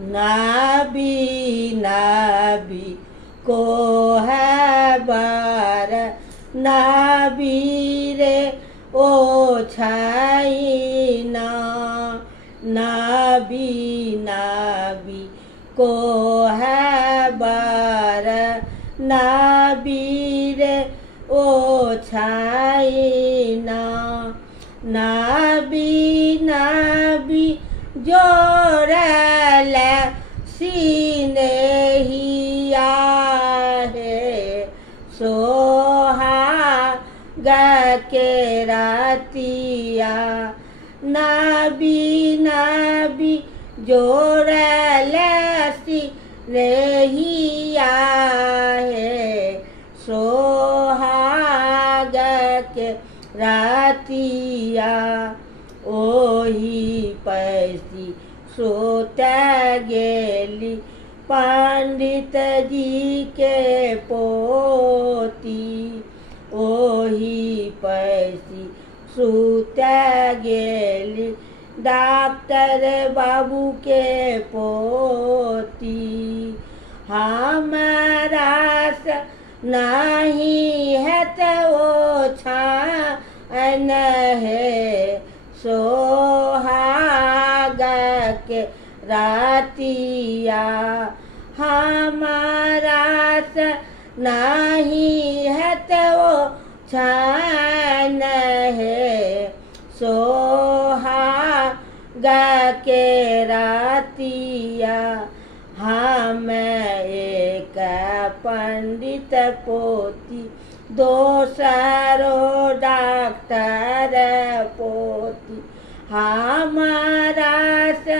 नाभी नाभी को है बार नाभी रे ओ छाई ना नाभी नाभी को है बार नाभी रे ओ छाई ना नाभी नाभी जोड़ल सीने हिया है सोहाग के रातिया नाभी नाभी जोड़ल सीने हिया है सोहाग के रातिया ओही पैसी सोत गेली पंडित जी के पोती ओही पैसी सूत गेली डॉक्टर बाबू के पोती हमारा स नहीं है तो छान है सोहाग के रातिया हमारा स नहीं है तो छान है सोहाग के रातिया हम एक पंडित पोती दोसरो डॉक्टर पोती हमारा से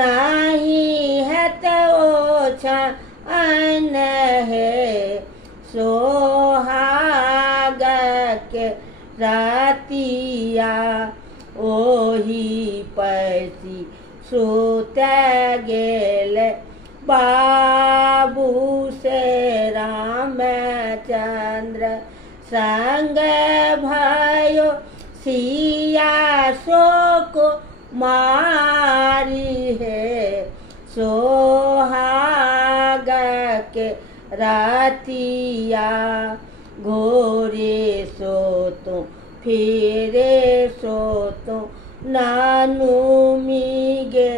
नहीं है तो छान है सोहाग के रातिया ओही पैसी सूत गेल बाबू से रामचंद्र संग भयो सिया शोक मारी है सोहाग के रातिया घोरे सोतो फिरे सोतो नानू मीगे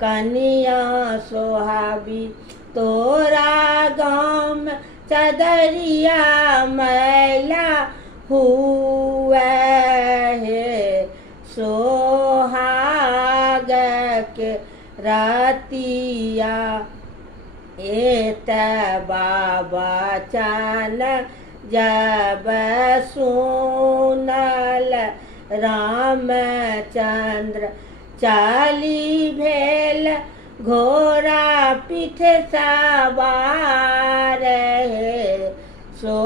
कन्या सोहाबी तोरा गाँव में चदरिया मैला हुआ है सोहाग के रातिया एत बाबा चान जब सुनल रामचंद्र चाली भेल घोड़ा पीठ सवार है सो